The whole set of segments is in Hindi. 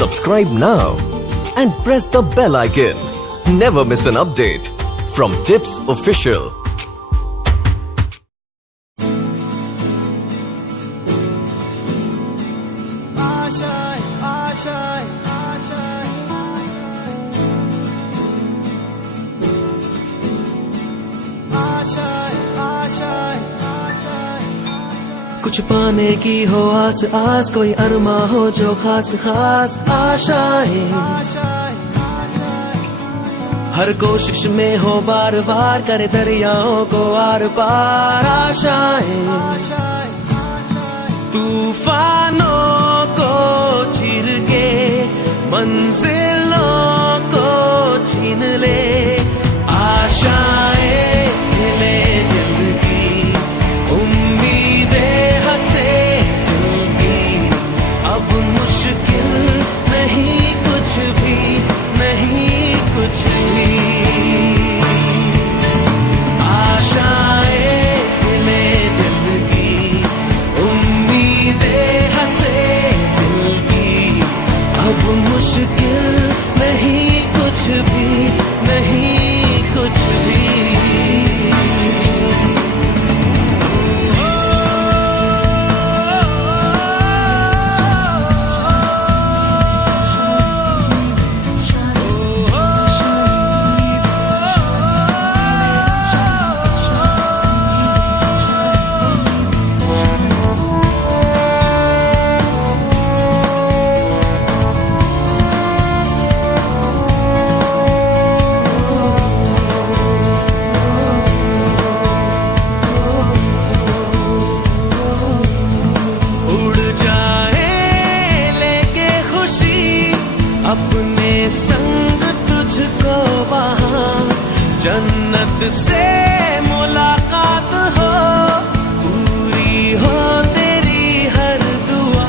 Subscribe now and press the bell icon. Never miss an update from Tips Official. कुछ पाने की हो आस आस, कोई अरमा हो जो खास खास आशाएं, हर कोशिश में हो बार बार, करे दरियाओं को आर पार आशाएं, तूफानों को चीर के मंजिलों को छीन ले, आशाएं खिले दिल की, उम्मीदें हंसे दिल की, अब मुश्किल नहीं कुछ भी, नहीं कुछ भी, आशाएं खिले दिल की, उम्मीदें हंसे दिल की, अब मुश्किल नहीं कुछ भी, नहीं कुछ भी। अपने संग तुझको वहाँ जन्नत से मुलाकात हो, पूरी हो तेरी हर दुआ,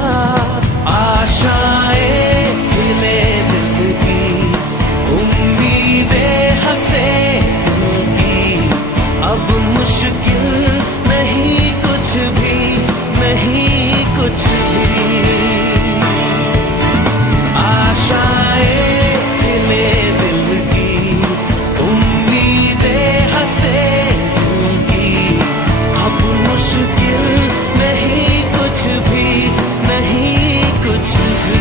आशाएं खिले दिल की, उम्मीदें हंसे दिल की, अब मुश्किल नहीं कुछ भी, नहीं कुछ भी, आशाएं खिले दिल की, उम्मीदें हंसे दिल की, अब मुश्किल नहीं कुछ भी, नहीं कुछ भी।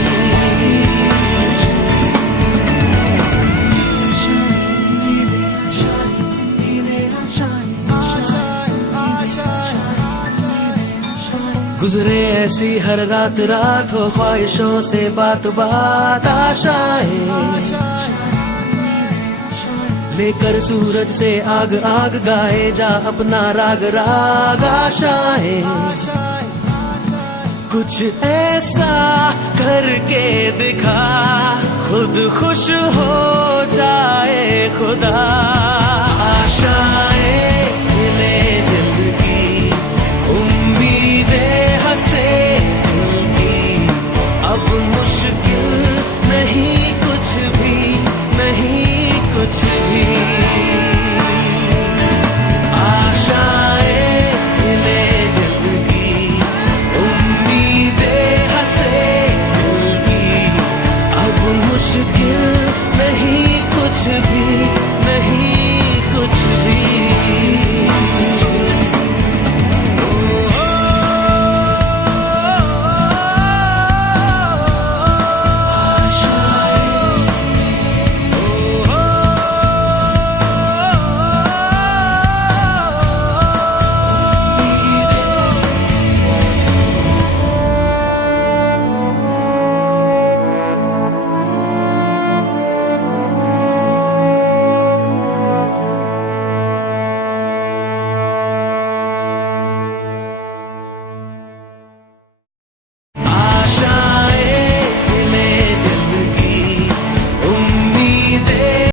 गुजरे ऐसी हर रात रात, हो ख्वाहिशों से बात बात, आशाएं लेकर सूरज से आग आग, गाए जा अपना राग राग, आशाएं कुछ ऐसा करके दिखा, खुद खुश हो जाए खुदा, आशा